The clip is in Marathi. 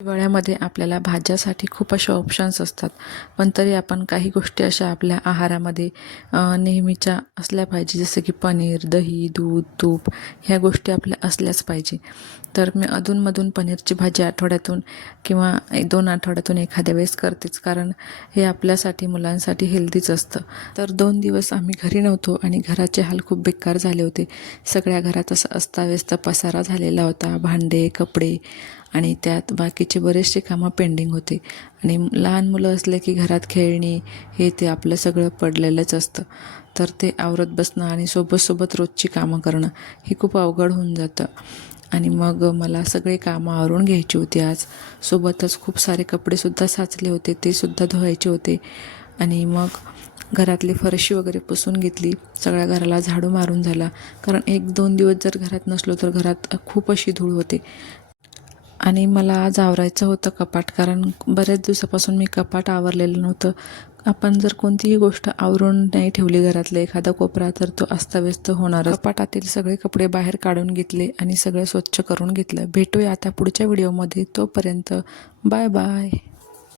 हिवाळ्यामध्ये आपल्याला भाज्यासाठी खूप असे ऑप्शन्स असतात, पण तरी आपण काही गोष्टी अशा आपल्या आहारामध्ये नेहमीच्या असल्या पाहिजे, जसं की पनीर, दही, दूध, तूप ह्या गोष्टी आपल्या असल्याच पाहिजे. तर मी अधूनमधून पनीरची भाजी आठवड्यातून किंवा 1-2 आठवड्यातून एखाद्या वेळेस करतेच, कारण हे आपल्यासाठी मुलांसाठी हेल्दीच असतं. तर 2 दिवस आम्ही घरी नव्हतो आणि घराचे हाल खूप बेकार झाले होते. सगळ्या घरात असं अस्ताव्यस्त पसारा झालेला होता, भांडे, कपडे आणि त्यात बाकीचे बरेचसे कामं पेंडिंग होते. आणि लहान मुलं असले की घरात खेळणी हे ते आपलं सगळं पडलेलंच असतं. तर ते आवरत बसणं आणि सोबत रोजची कामं करणं हे खूप अवघड होऊन जातं. आणि मग मला सगळे कामं आवरून घ्यायची होती आज. सोबतच खूप सारे कपडेसुद्धा साचले होते, ते सुद्धा धुवायचे होते. आणि मग घरातली फरशी वगैरे पुसून घेतली, सगळ्या घराला झाडू मारून झाला, कारण 1-2 दिवस जर घरात नसलो तर घरात खूप अशी धूळ होते. आणि मला आज आवरायचं होतं कपाट, कारण बऱ्याच दिवसापासून मी कपाट आवरलेलं नव्हतं. आपण जर कोणतीही गोष्ट आवरून नाही ठेवली घरातलं एखादा कोपरा, तर तो अस्ताव्यस्त होणारच. कपाटातील सगळे कपडे बाहेर काढून घेतले आणि सगळं स्वच्छ करून घेतलं. भेटूया आता पुढच्या व्हिडिओमध्ये. तोपर्यंत बाय बाय.